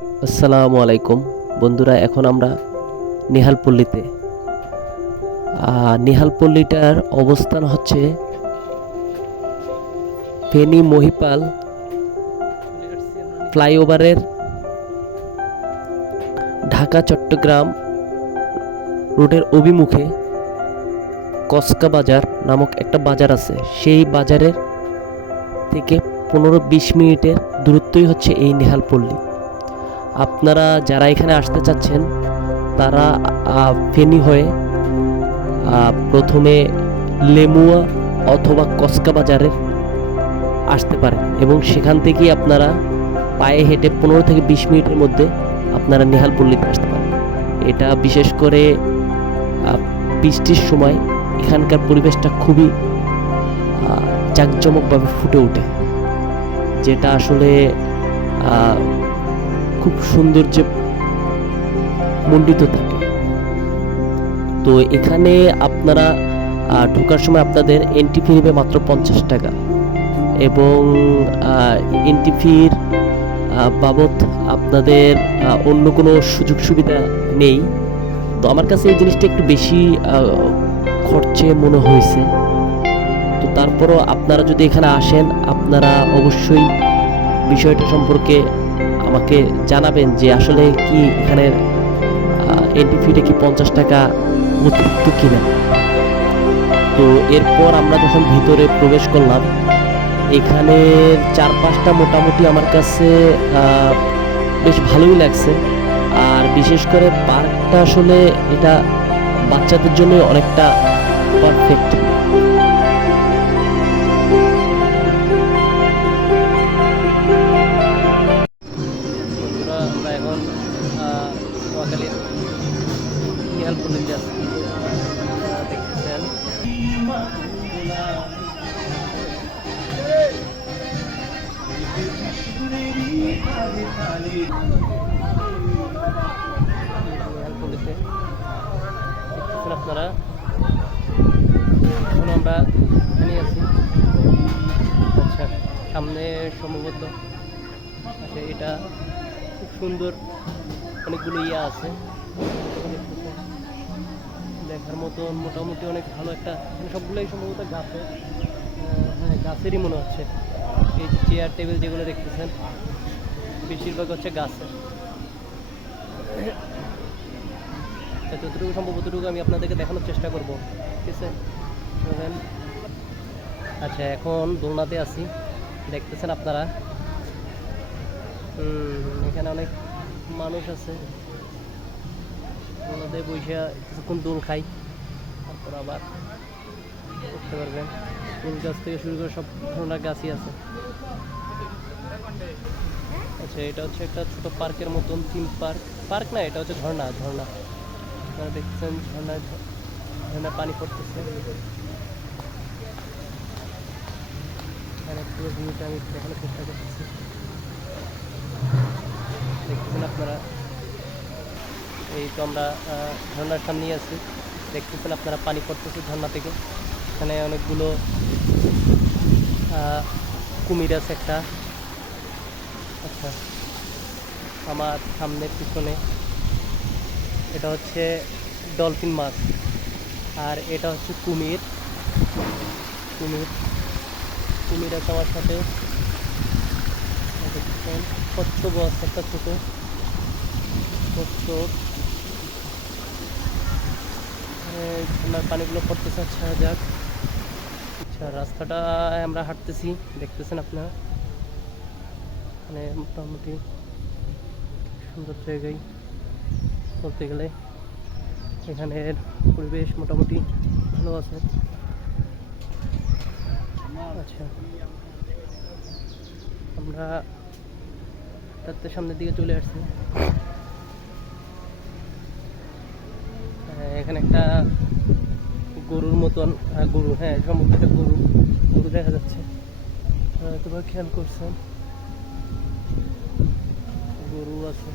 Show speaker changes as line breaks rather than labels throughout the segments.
আসসালামু আলাইকুম। বন্ধুরা, এখন আমরা নেহালপল্লীতে নেহালপল্লীটার অবস্থান হচ্ছে ফেনী মহিপাল ফ্লাইওভারের ঢাকা চট্টগ্রাম রোডের অভিমুখে কসকা বাজার নামক একটা বাজার আছে। সেই বাজারের থেকে পনেরো বিশ মিনিটের দূরত্বই হচ্ছে এই নেহালপল্লী আপনারা যারা এখানে আসতে চাচ্ছেন, তারা ফেনী হয়ে প্রথমে লেমুয়া অথবা কসকা বাজারের আসতে পারেন এবং সেখান থেকেই আপনারা পায়ে হেঁটে পনেরো থেকে বিশ মিনিটের মধ্যে আপনারা নেহালপল্লীতে আসতে পারেন। এটা বিশেষ করে বৃষ্টির সময় এখানকার পরিবেশটা খুবই জাঁকজমকভাবে ফুটে ওঠে। যেটা আসলে খুব সৌন্দর্যে মণ্ডিত থাকে। তো এখানে আপনারা ঢোকার সময় আপনাদের এন্ট্রি ফি নেবে মাত্র পঞ্চাশ টাকা। এবং এন্ট্রি ফির বাবদ আপনাদের অন্য কোনো সুযোগ সুবিধা নেই। তো আমার কাছে এই জিনিসটা একটু বেশি খরচে মনে হয়েছে। তো তারপরও আপনারা যদি এখানে আসেন, আপনারা অবশ্যই বিষয়টা সম্পর্কে আমাকে জানাবেন যে আসলে কি এখানে এন্ট্রি ফিটা কি পঞ্চাশ টাকা অতিরিক্ত কিনা তো এরপর আমরা যখন ভিতরে প্রবেশ করলাম, এখানে চার পাঁচটা মোটামুটি আমার কাছে বেশ ভালোই লাগছে। আর বিশেষ করে পার্কটা আসলে এটা বাচ্চাদের জন্য অনেকটা পারফেক্ট দেখতেছেন এখন আমরা আচ্ছা সামনে সম্ভবত আচ্ছা এটা খুব সুন্দর অনেকগুলো ইয়া আছে। দেখার মতন মোটামুটি অনেক ভালো একটা মানে সবগুলোই সম্ভবত গাছের হ্যাঁ গাছেরই মনে হচ্ছে। এই চেয়ার টেবিল যেগুলো দেখতেছেন, বেশিরভাগ হচ্ছে গাছের। যতটুকু সম্ভব ততটুকু আমি আপনাদেরকে দেখানোর চেষ্টা করব। ঠিক আছে। আচ্ছা এখন দোলনাতে আছি। দেখতেছেন আপনারা? এখানে অনেক মানুষ আছে। ওনাদের বসে কিছুক্ষণ দোল খাই, তারপর আবার করতে পারবেন। ফুল গাছ থেকে শুরু করে সব ধরনের গাছই আছে। আচ্ছা এটা হচ্ছে একটা ছোট পার্কের মতন থিম পার্ক। পার্ক না, এটা হচ্ছে ঝর্ণা ঝর্ণা। আপনারা দেখছেন ঝর্ণায় ঝ- ঝর্ণায় পানি পড়তেছে। আমি দেখানোর চেষ্টা করতেছি। দেখতেছেন আপনারা? এই তো আমরা আহ, ঝর্ণার সামনেই আছি। দেখতেছেন আপনারা পানি পড়তেছে ঝর্ণা থেকে। এখানে অনেকগুলো কুমির আছে একটা। আচ্ছা আমার সামনের পিছনে। এটা হচ্ছে ডলফিন মাছ। আর এটা হচ্ছে কুমির। কুমির। কুমির আছে আমার সাথে। কচ্ছপ আছে একটা ছোট। কচ্ছপ। ঝর্ণার পানিগুলো পড়তেছে আচ্ছা যাক। আচ্ছা রাস্তাটা আমরা হাঁটতেছি, দেখতেছেন আপনারা? মানে মোটামুটি সুন্দর জায়গায় বলতে গেলে এখানের পরিবেশ মোটামুটি ভালো আছে। আচ্ছা। আমরা তার সামনের দিকে চলে আসছি। এখানে একটা গরুর মতন গরু হ্যাঁ সম্ভবত একটা গরু গরু দেখা যাচ্ছে। তোমরা খেয়াল করছেন? গরু আছে।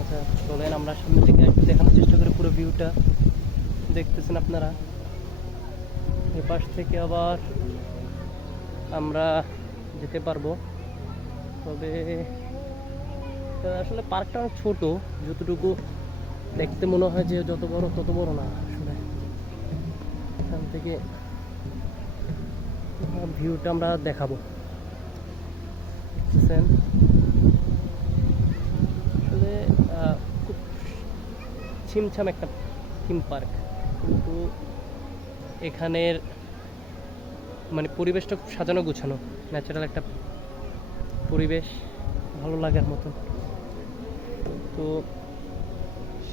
আচ্ছা চলেন আমরা সামনে থেকে দেখানোর চেষ্টা করি পুরো ভিউটা। দেখতেছেন আপনারা? এ পাশ থেকে আবার আমরা যেতে পারব। তবে আসলে পার্কটা অনেক ছোট, যতটুকু দেখতে মনে হয় যে যত বড় তত বড় না, আসলে। এখান থেকে ভিউটা আমরা দেখাবো। আসলে খুব ছিমছাম একটা থিম পার্ক কিন্তু এখানের মানে পরিবেশটা খুব সাজানো গোছানো ন্যাচারাল একটা পরিবেশ, ভালো লাগার মতো। তো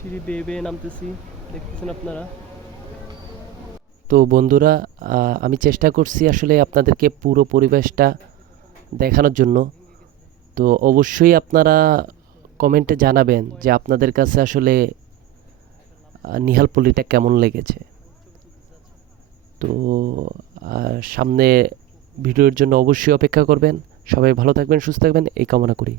সিঁড়ি বেয়ে বেয়ে নামতেছি, দেখতেছেন আপনারা। তো বন্ধুরা আমি চেষ্টা করছি আসলে আপনাদেরকে পুরো পরিবেশটা দেখানোর জন্য। তো অবশ্যই আপনারা কমেন্টে জানাবেন যে আপনাদের কাছে আসলে নিহালপল্লিটা কেমন লেগেছে। তো সামনে ভিডিওর জন্য অবশ্যই অপেক্ষা করবেন। সবাই ভালো থাকবেন, সুস্থ থাকবেন, এই কামনা করি।